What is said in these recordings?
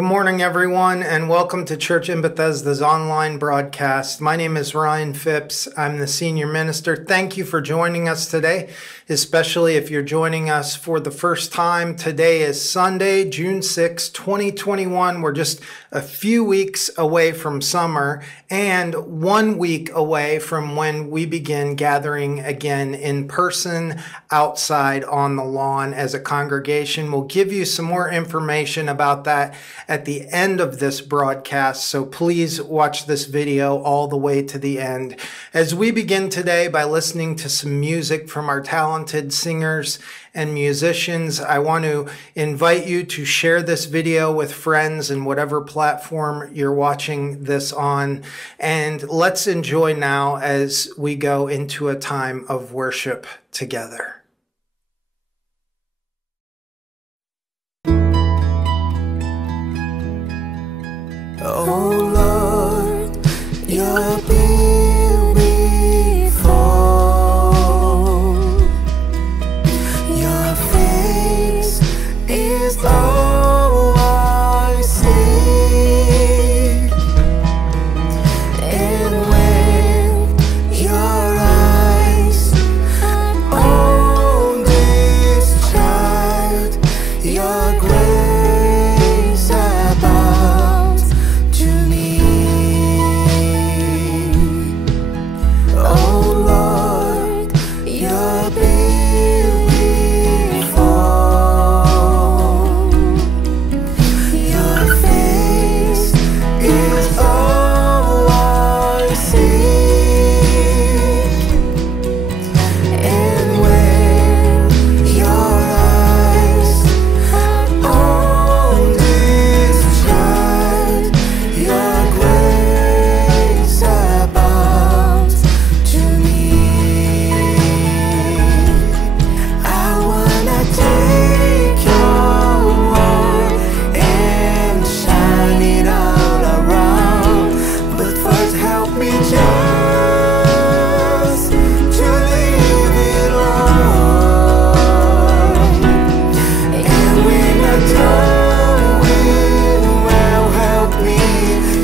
Good morning, everyone, and welcome to Church in Bethesda's online broadcast. My name is Ryan Phipps. I'm the senior minister. Thank you for joining us today, especially if you're joining us for the first time. Today is Sunday, June 6, 2021. We're just a few weeks away from summer and 1 week away from when we begin gathering again in person outside on the lawn as a congregation. We'll give you some more information about that at the end of this broadcast, so please watch this video all the way to the end. As we begin today by listening to some music from our talented singers and musicians, I want to invite you to share this video with friends in whatever platform you're watching this on. And let's enjoy now as we go into a time of worship together. Oh Lord, you're beautiful. Your face is all I see. And when your eyes on this child, your grace abounds to me. Oh Lord, you're beautiful. Your face is all I see. And when your eyes on this child, your grace abounds to me. I wanna take your word and shine it all around. But first help me just to leave it alone. And when I don't win, well, help me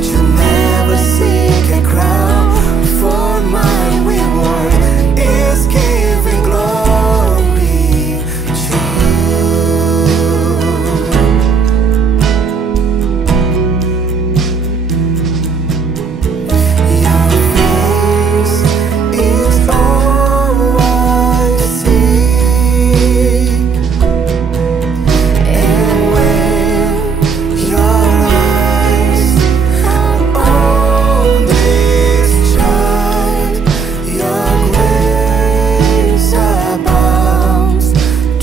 to never seek a crown, for my reward is giving glory to you. Your face is all I see. And when your eyes on this child, your grace abounds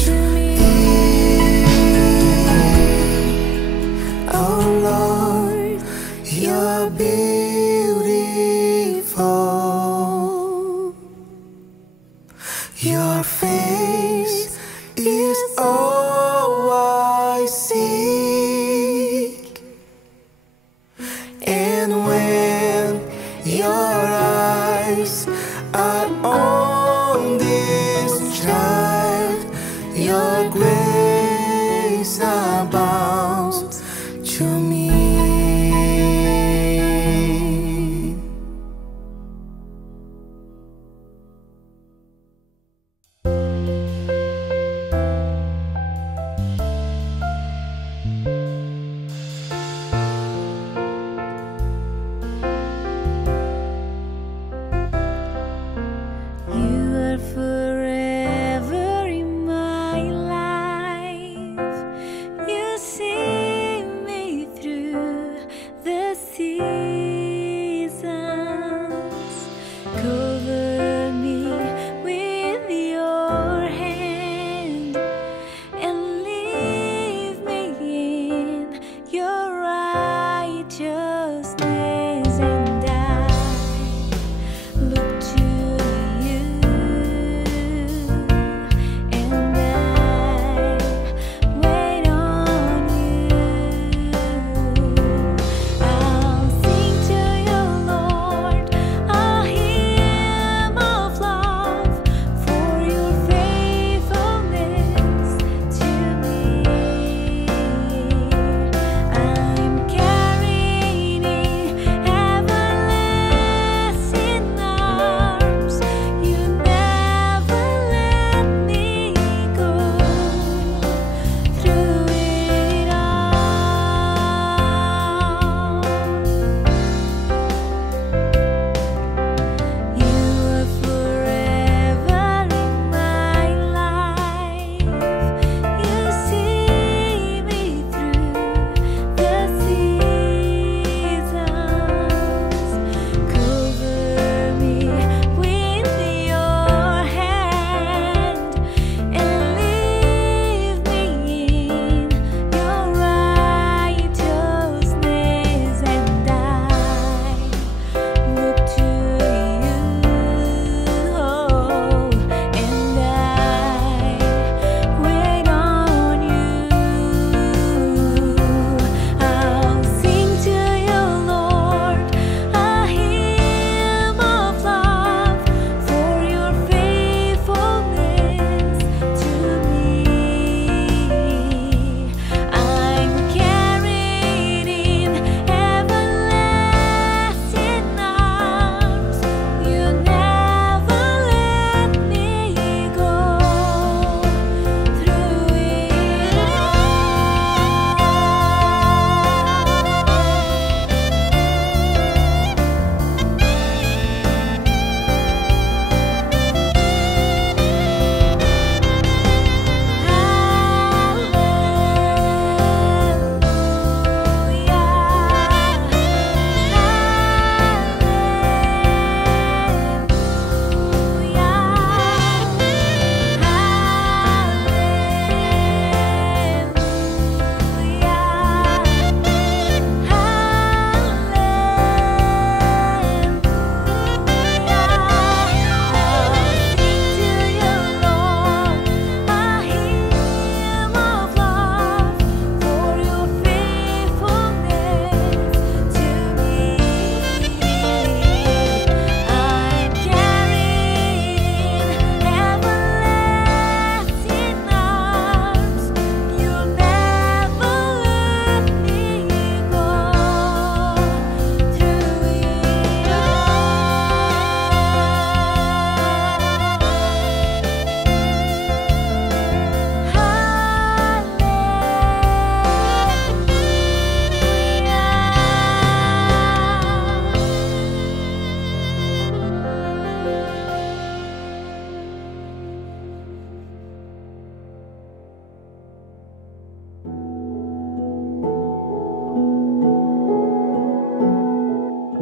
to me. Oh Lord, you're beautiful. Your face is all I seek. And when your eyes are on this child, your grace abounds to me.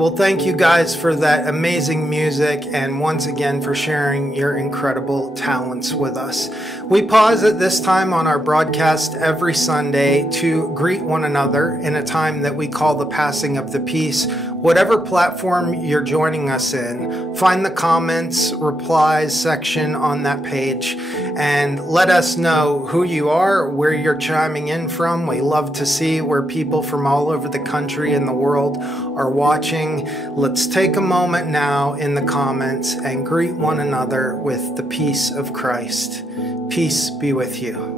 Well, thank you guys for that amazing music and once again for sharing your incredible talents with us. We pause at this time on our broadcast every Sunday to greet one another in a time that we call the passing of the peace. Whatever platform you're joining us in, find the comments, replies section on that page and let us know who you are, where you're chiming in from. We love to see where people from all over the country and the world are watching. Let's take a moment now in the comments and greet one another with the peace of Christ. Peace be with you.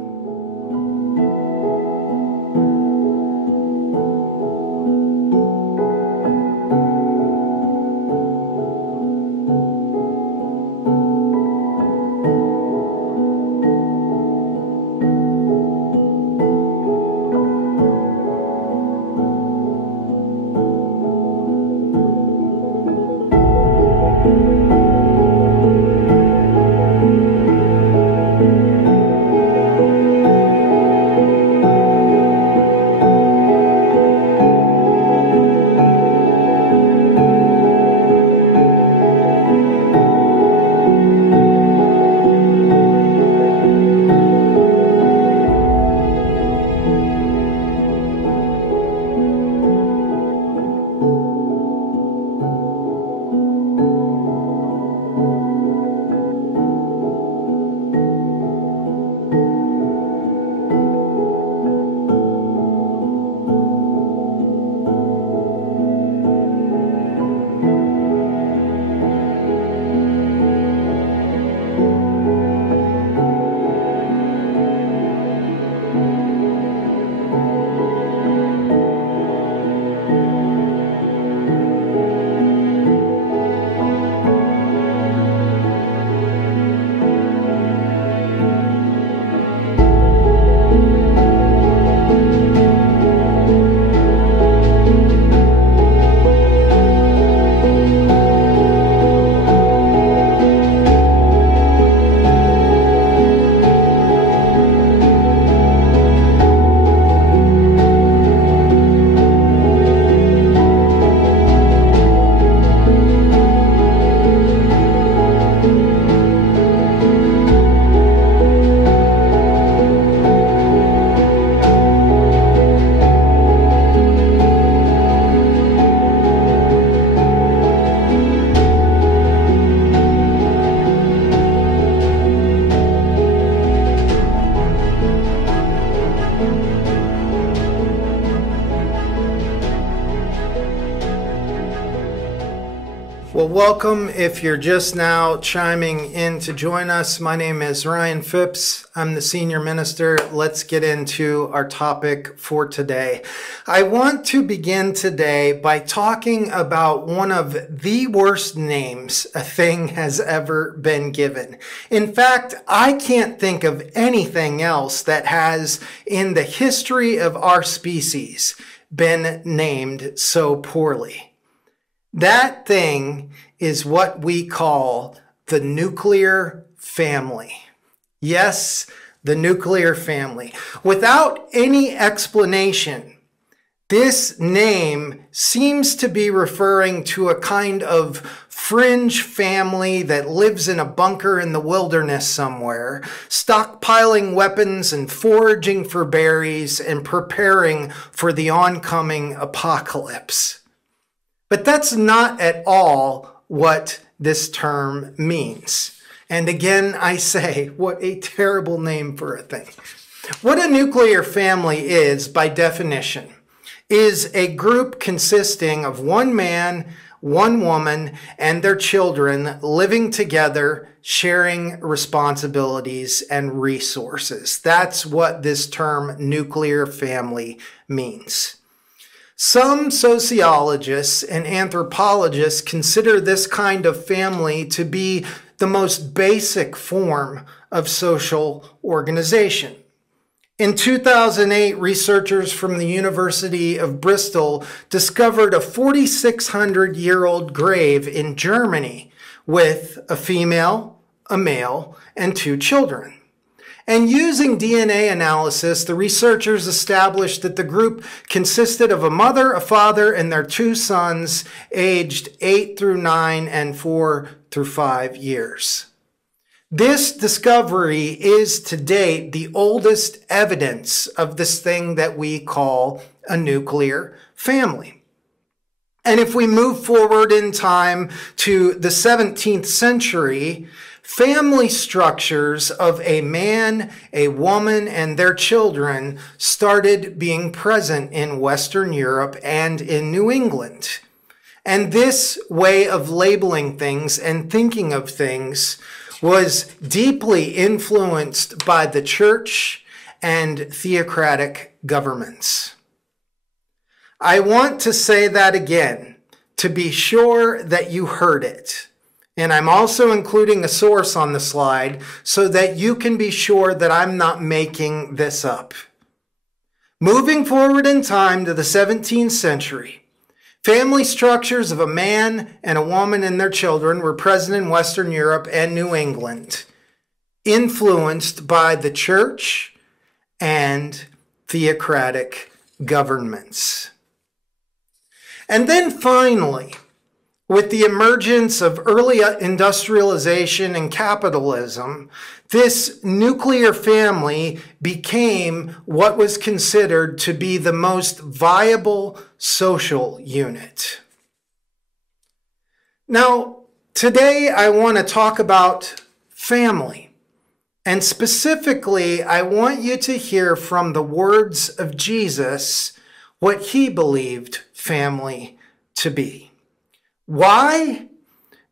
Well, welcome if you're just now chiming in to join us. My name is Ryan Phipps. I'm the senior minister. Let's get into our topic for today. I want to begin today by talking about one of the worst names a thing has ever been given. In fact, I can't think of anything else that has, in the history of our species, been named so poorly. That thing is what we call the nuclear family. Yes, the nuclear family. Without any explanation, this name seems to be referring to a kind of fringe family that lives in a bunker in the wilderness somewhere, stockpiling weapons and foraging for berries and preparing for the oncoming apocalypse. But that's not at all what this term means. And again, I say, what a terrible name for a thing. What a nuclear family is, by definition, is a group consisting of one man, one woman, and their children living together, sharing responsibilities and resources. That's what this term nuclear family means. Some sociologists and anthropologists consider this kind of family to be the most basic form of social organization. In 2008, researchers from the University of Bristol discovered a 4,600-year-old grave in Germany with a female, a male, and 2 children. And using DNA analysis, the researchers established that the group consisted of a mother, a father, and their two sons aged 8 through 9 and 4 through 5 years. This discovery is to date the oldest evidence of this thing that we call a nuclear family. And if we move forward in time to the 17th century, family structures of a man, a woman, and their children started being present in Western Europe and in New England. And this way of labeling things and thinking of things was deeply influenced by the church and theocratic governments. I want to say that again to be sure that you heard it. And I'm also including a source on the slide so that you can be sure that I'm not making this up. Moving forward in time to the 17th century, family structures of a man and a woman and their children were present in Western Europe and New England, influenced by the church and theocratic governments. And then finally, with the emergence of early industrialization and capitalism, this nuclear family became what was considered to be the most viable social unit. Now, today I want to talk about family. And specifically, I want you to hear from the words of Jesus what he believed family to be. Why?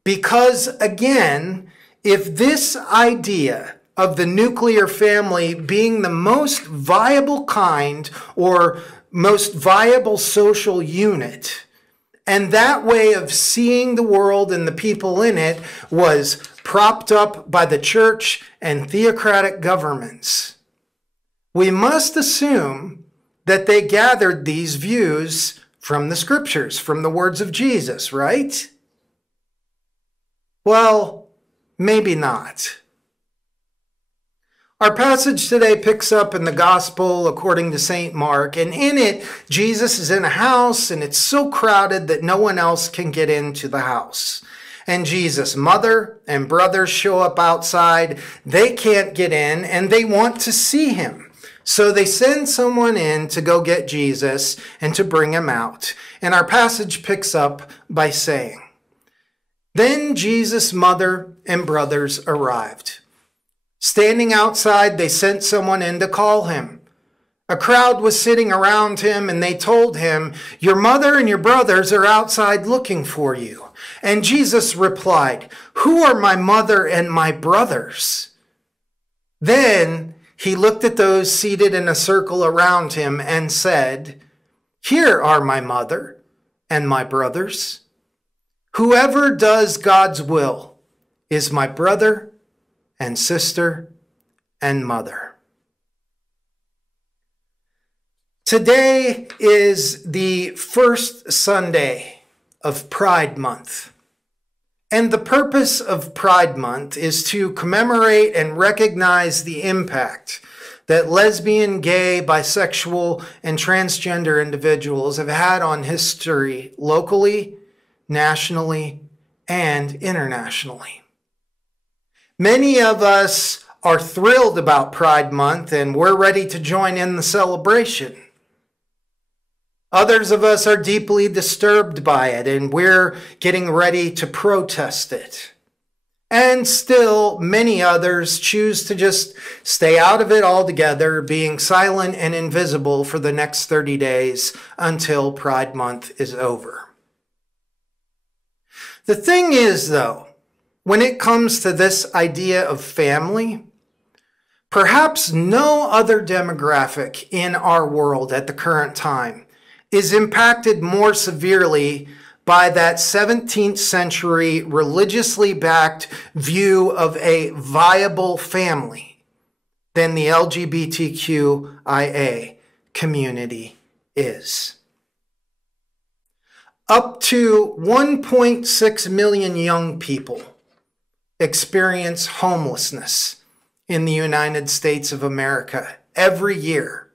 Because, again, if this idea of the nuclear family being the most viable kind or most viable social unit, and that way of seeing the world and the people in it was propped up by the church and theocratic governments, we must assume that they gathered these views from the scriptures, from the words of Jesus, right? Well, maybe not. Our passage today picks up in the Gospel according to St. Mark, and in it, Jesus is in a house, and it's so crowded that no one else can get into the house. And Jesus' mother and brothers show up outside. They can't get in, and they want to see him. So they send someone in to go get Jesus and to bring him out. And our passage picks up by saying, "Then Jesus' mother and brothers arrived. Standing outside, they sent someone in to call him. A crowd was sitting around him, and they told him, 'Your mother and your brothers are outside looking for you.' And Jesus replied, 'Who are my mother and my brothers?' Then he looked at those seated in a circle around him and said, 'Here are my mother and my brothers. Whoever does God's will is my brother and sister and mother.'" Today is the first Sunday of Pride Month. And the purpose of Pride Month is to commemorate and recognize the impact that lesbian, gay, bisexual, and transgender individuals have had on history locally, nationally, and internationally. Many of us are thrilled about Pride Month, and we're ready to join in the celebration. Others of us are deeply disturbed by it, and we're getting ready to protest it. And still, many others choose to just stay out of it altogether, being silent and invisible for the next 30 days until Pride Month is over. The thing is, though, when it comes to this idea of family, perhaps no other demographic in our world at the current time is impacted more severely by that 17th century religiously backed view of a viable family than the LGBTQIA community is. Up to 1.6 million young people experience homelessness in the United States of America every year.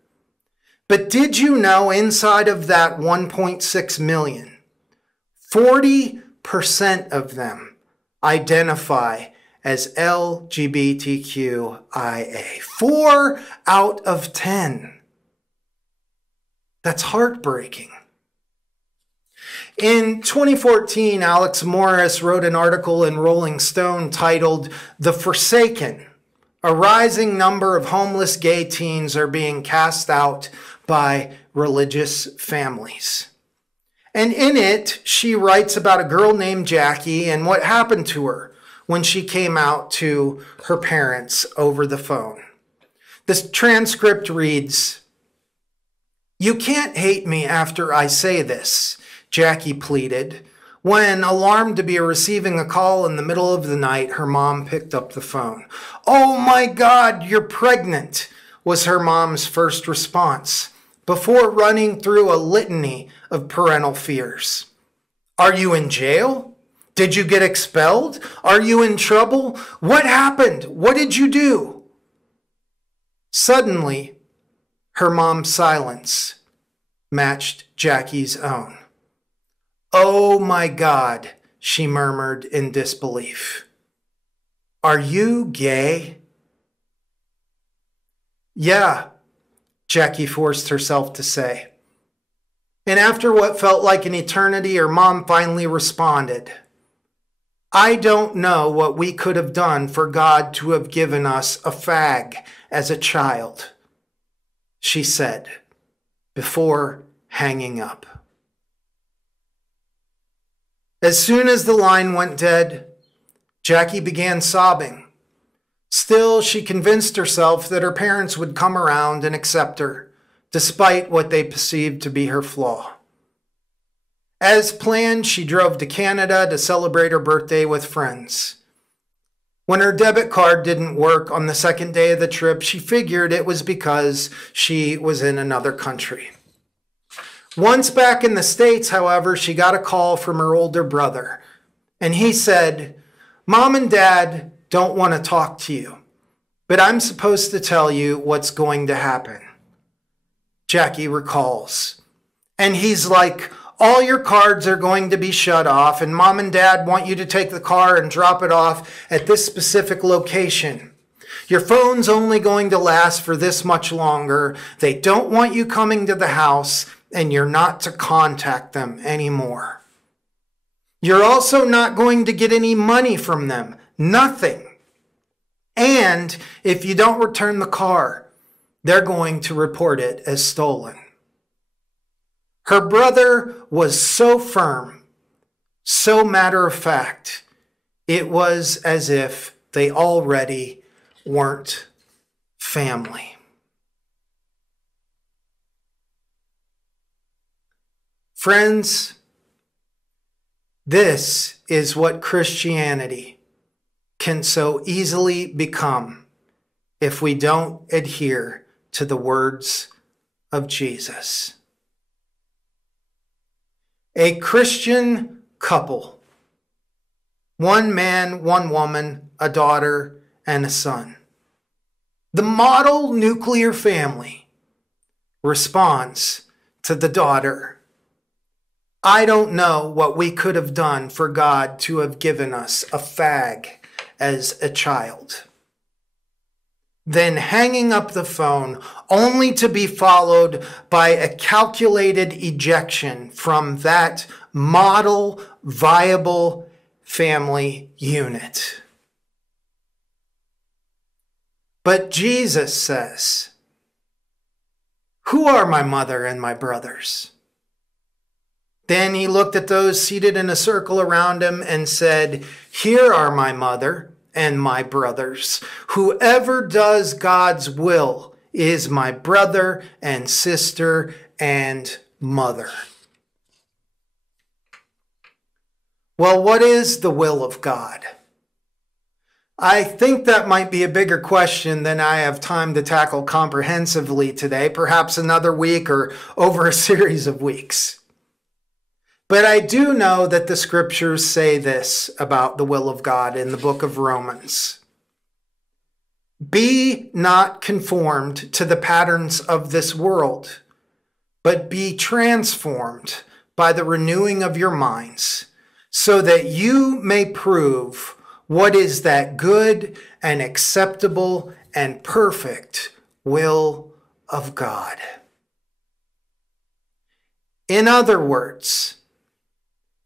But did you know inside of that 1.6 million, 40% of them identify as LGBTQIA? 4 out of 10. That's heartbreaking. In 2014, Alex Morris wrote an article in Rolling Stone titled "The Forsaken: A Rising Number of Homeless Gay Teens Are Being Cast Out by Religious Families." And in it, she writes about a girl named Jackie and what happened to her when she came out to her parents over the phone. This transcript reads, "You can't hate me after I say this," Jackie pleaded, when, alarmed to be receiving a call in the middle of the night, her mom picked up the phone. "Oh my God, you're pregnant," was her mom's first response, before running through a litany of parental fears. "Are you in jail? Did you get expelled? Are you in trouble? What happened? What did you do?" Suddenly, her mom's silence matched Jackie's own. "Oh my God," she murmured in disbelief. "Are you gay?" "Yeah," Jackie forced herself to say. And after what felt like an eternity, her mom finally responded, "I don't know what we could have done for God to have given us a fag as a child," she said, before hanging up. As soon as the line went dead, Jackie began sobbing. Still, she convinced herself that her parents would come around and accept her, despite what they perceived to be her flaw. As planned, she drove to Canada to celebrate her birthday with friends. When her debit card didn't work on the second day of the trip, she figured it was because she was in another country. Once back in the States, however, she got a call from her older brother, and he said, "Mom and Dad don't want to talk to you, but I'm supposed to tell you what's going to happen," Jackie recalls. And he's like, "All your cards are going to be shut off, and Mom and Dad want you to take the car and drop it off at this specific location. Your phone's only going to last for this much longer. They don't want you coming to the house, and you're not to contact them anymore. You're also not going to get any money from them. Nothing. And if you don't return the car, they're going to report it as stolen." Her brother was so firm, so matter of fact, it was as if they already weren't family. Friends, this is what Christianity can so easily become if we don't adhere to the words of Jesus. A Christian couple, one man, one woman, a daughter, and a son. The model nuclear family responds to the daughter, "I don't know what we could have done for God to have given us a fag as a child." Then hanging up the phone, only to be followed by a calculated ejection from that model, viable family unit. But Jesus says, "Who are my mother and my brothers?" Then he looked at those seated in a circle around him and said, "Here are my mother and my brothers. Whoever does God's will is my brother and sister and mother." Well, what is the will of God? I think that might be a bigger question than I have time to tackle comprehensively today, perhaps another week or over a series of weeks. But I do know that the scriptures say this about the will of God in the book of Romans. Be not conformed to the patterns of this world, but be transformed by the renewing of your minds, so that you may prove what is that good and acceptable and perfect will of God. In other words,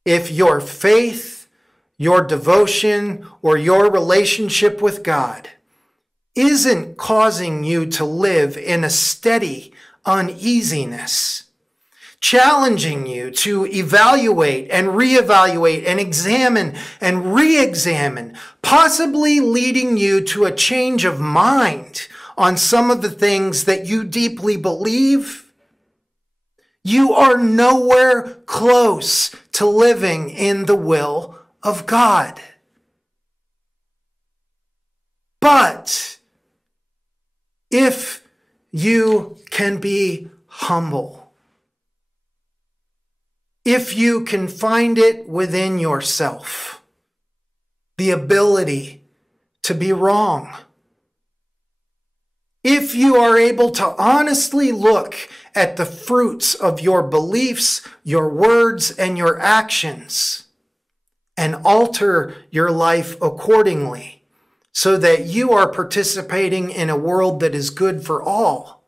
if your faith, your devotion, or your relationship with God isn't causing you to live in a steady uneasiness, challenging you to evaluate and reevaluate and examine and re-examine, possibly leading you to a change of mind on some of the things that you deeply believe, you are nowhere close to living in the will of God. But if you can be humble, if you can find it within yourself, the ability to be wrong, if you are able to honestly look at the fruits of your beliefs, your words, and your actions, and alter your life accordingly, so that you are participating in a world that is good for all,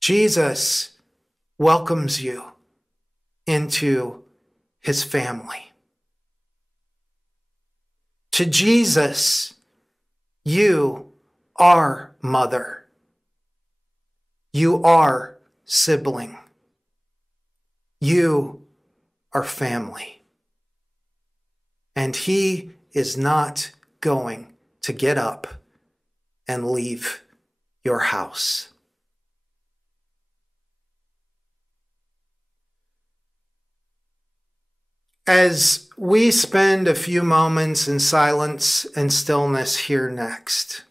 Jesus welcomes you into his family. To Jesus, you are mother. You are sibling. You are family. And he is not going to get up and leave your house. As we spend a few moments in silence and stillness here next,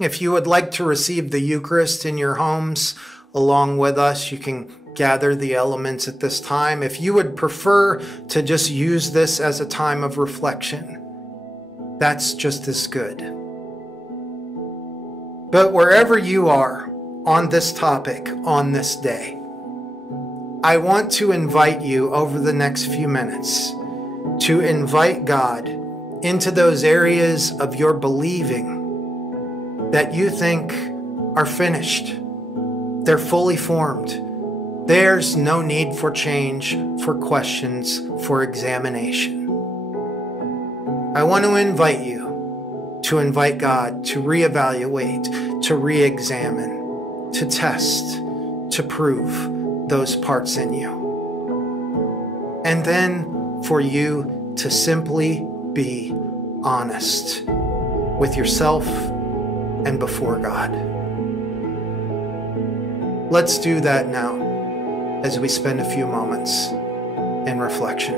if you would like to receive the Eucharist in your homes along with us, you can gather the elements at this time. If you would prefer to just use this as a time of reflection, that's just as good. But wherever you are on this topic on this day, I want to invite you over the next few minutes to invite God into those areas of your believing that you think are finished. They're fully formed. There's no need for change, for questions, for examination. I want to invite you to invite God to reevaluate, to re-examine, to test, to prove those parts in you. And then for you to simply be honest with yourself and before God. Let's do that now as we spend a few moments in reflection.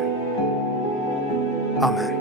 Amen.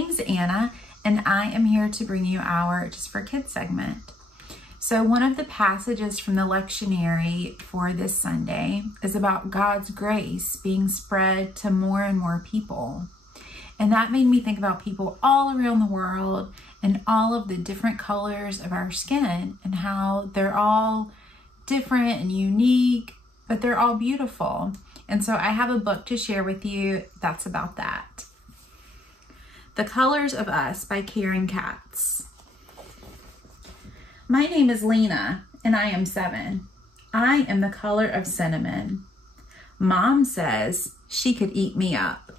name's Anna, and I am here to bring you our Just for Kids segment. So one of the passages from the lectionary for this Sunday is about God's grace being spread to more and more people. And that made me think about people all around the world and all of the different colors of our skin and how they're all different and unique, but they're all beautiful. And so I have a book to share with you that's about that. The Colors of Us by Katz. My name is Lena, and I am 7. I am the color of cinnamon. Mom says she could eat me up.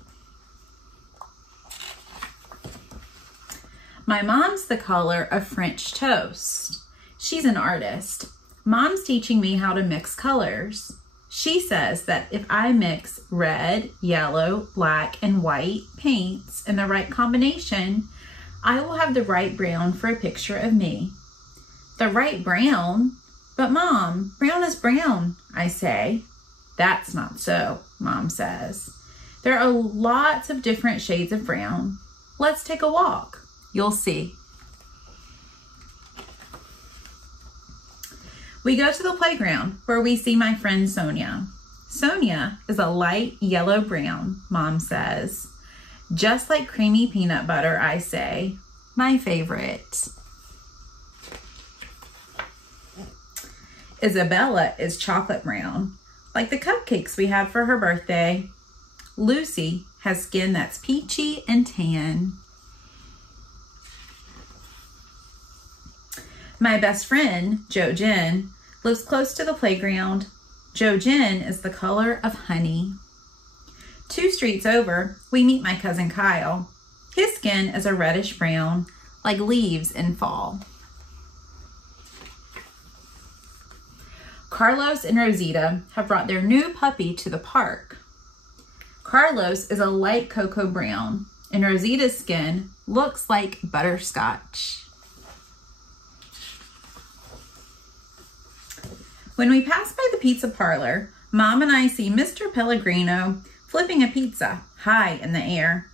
My mom's the color of French toast. She's an artist. Mom's teaching me how to mix colors. She says that if I mix red, yellow, black, and white paints in the right combination, I will have the right brown for a picture of me. The right brown? But Mom, brown is brown, I say. That's not so, Mom says. There are lots of different shades of brown. Let's take a walk. You'll see. We go to the playground where we see my friend Sonia. Sonia is a light yellow-brown, Mom says. Just like creamy peanut butter, I say. My favorite. Isabella is chocolate brown, like the cupcakes we had for her birthday. Lucy has skin that's peachy and tan. My best friend, Jo Jen, lives close to the playground. Jo Jen is the color of honey. 2 streets over, we meet my cousin Kyle. His skin is a reddish brown, like leaves in fall. Carlos and Rosita have brought their new puppy to the park. Carlos is a light cocoa brown, and Rosita's skin looks like butterscotch. When we pass by the pizza parlor, Mom and I see Mr. Pellegrino flipping a pizza high in the air.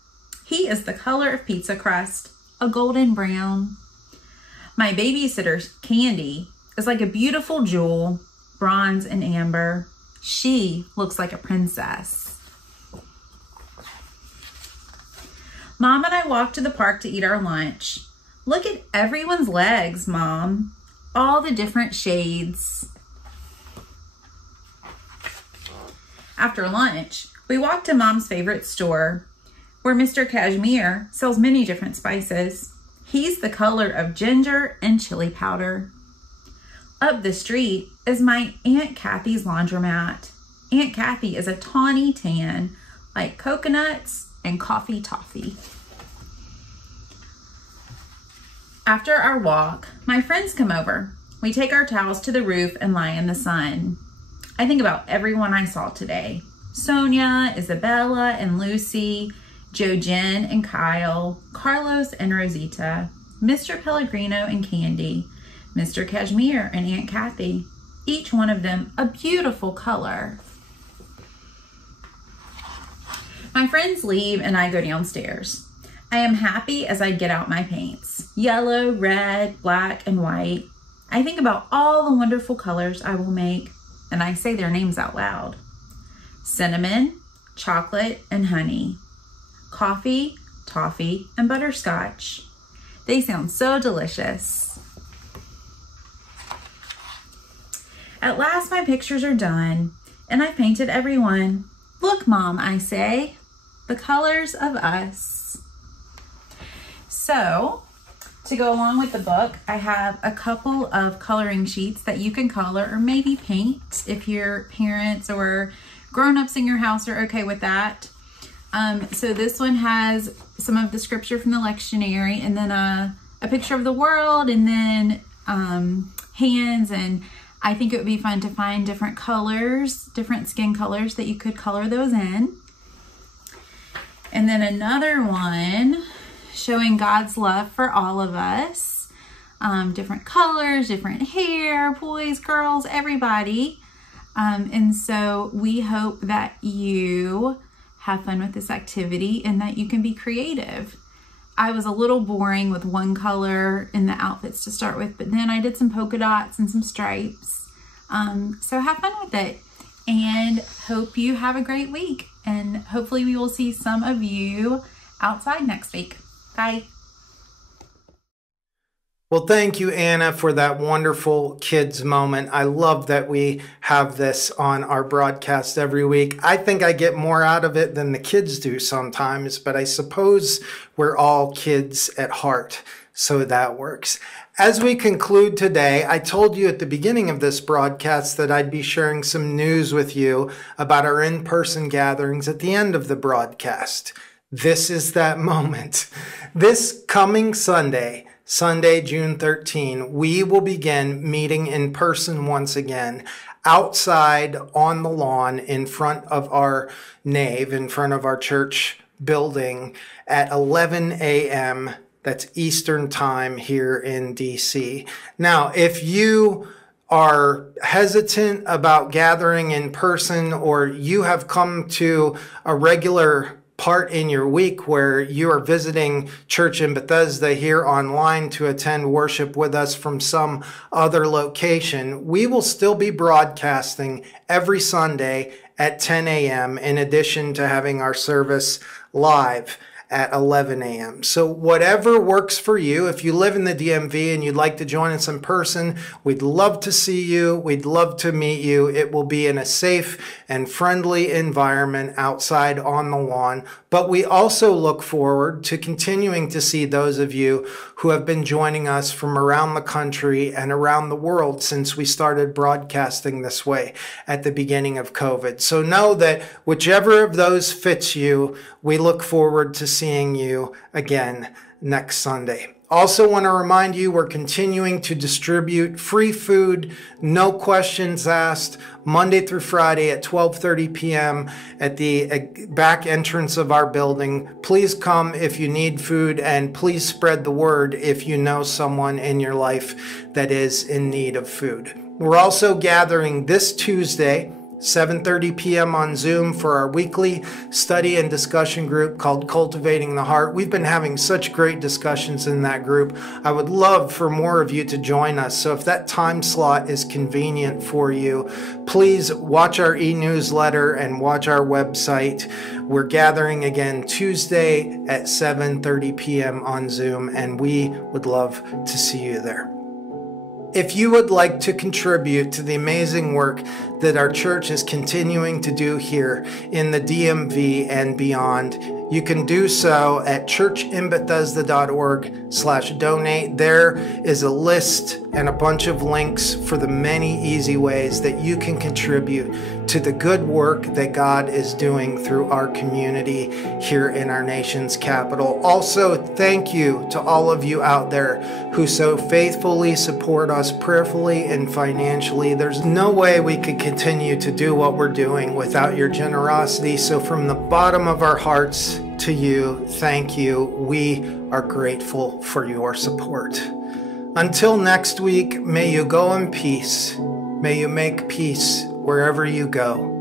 He is the color of pizza crust, a golden brown. My babysitter, Candy, is like a beautiful jewel, bronze and amber. She looks like a princess. Mom and I walk to the park to eat our lunch. Look at everyone's legs, Mom. All the different shades. After lunch, we walk to Mom's favorite store, where Mr. Cashmere sells many different spices. He's the color of ginger and chili powder. Up the street is my Aunt Kathy's laundromat. Aunt Kathy is a tawny tan, like coconuts and coffee toffee. After our walk, my friends come over. We take our towels to the roof and lie in the sun. I think about everyone I saw today. Sonia, Isabella, and Lucy, Jo Jen and Kyle, Carlos and Rosita, Mr. Pellegrino and Candy, Mr. Cashmere and Aunt Kathy. Each one of them a beautiful color. My friends leave and I go downstairs. I am happy as I get out my paints. Yellow, red, black, and white. I think about all the wonderful colors I will make, and I say their names out loud. Cinnamon, chocolate, and honey. Coffee, toffee, and butterscotch. They sound so delicious. At last my pictures are done, and I've painted everyone. Look, Mom, I say, the colors of us. So, to go along with the book, I have a couple of coloring sheets that you can color or maybe paint if your parents or grown-ups in your house are okay with that. So this one has some of the scripture from the lectionary, and then a picture of the world, and then hands, and I think it would be fun to find different colors, different skin colors that you could color those in. And then another one showing God's love for all of us. Different colors, different hair, boys, girls, everybody. And so we hope that you have fun with this activity and that you can be creative. I was a little boring with one color in the outfits to start with, but then I did some polka dots and some stripes. So have fun with it, and hope you have a great week. And hopefully we will see some of you outside next week. Bye. Well, thank you, Anna, for that wonderful kids moment. I love that we have this on our broadcast every week. I think I get more out of it than the kids do sometimes, but I suppose we're all kids at heart, so that works. As we conclude today, I told you at the beginning of this broadcast that I'd be sharing some news with you about our in-person gatherings at the end of the broadcast. This is that moment. This coming Sunday, June 13, we will begin meeting in person once again outside on the lawn in front of our nave, in front of our church building at 11 a.m. That's Eastern time here in DC. Now, if you are hesitant about gathering in person, or you have come to a regular part in your week where you are visiting church in Bethesda here online to attend worship with us from some other location, we will still be broadcasting every Sunday at 10 a.m. in addition to having our service live at 11 a.m. So whatever works for you, if you live in the DMV and you'd like to join us in person, we'd love to see you. We'd love to meet you. It will be in a safe and friendly environment outside on the lawn. But we also look forward to continuing to see those of you who have been joining us from around the country and around the world since we started broadcasting this way at the beginning of COVID. So know that whichever of those fits you, we look forward to seeing you again next Sunday. Also want to remind you, we're continuing to distribute free food, no questions asked, Monday through Friday at 12:30 p.m. at the back entrance of our building. Please come if you need food, and please spread the word if you know someone in your life that is in need of food. We're also gathering this Tuesday, 7:30 p.m. on Zoom for our weekly study and discussion group called Cultivating the Heart. We've been having such great discussions in that group. I would love for more of you to join us. So if that time slot is convenient for you, please watch our e-newsletter and watch our website. We're gathering again Tuesday at 7:30 p.m. on Zoom, and we would love to see you there. If you would like to contribute to the amazing work that our church is continuing to do here in the DMV and beyond, you can do so at churchinbethesda.org/donate. There is a list and a bunch of links for the many easy ways that you can contribute to the good work that God is doing through our community here in our nation's capital. Also, thank you to all of you out there who so faithfully support us prayerfully and financially. There's no way we could continue to do what we're doing without your generosity. So from the bottom of our hearts to you, thank you. We are grateful for your support. Until next week, may you go in peace. May you make peace wherever you go.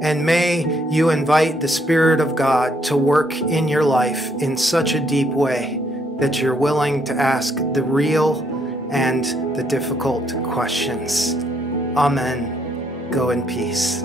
And may you invite the Spirit of God to work in your life in such a deep way that you're willing to ask the real and the difficult questions. Amen. Go in peace.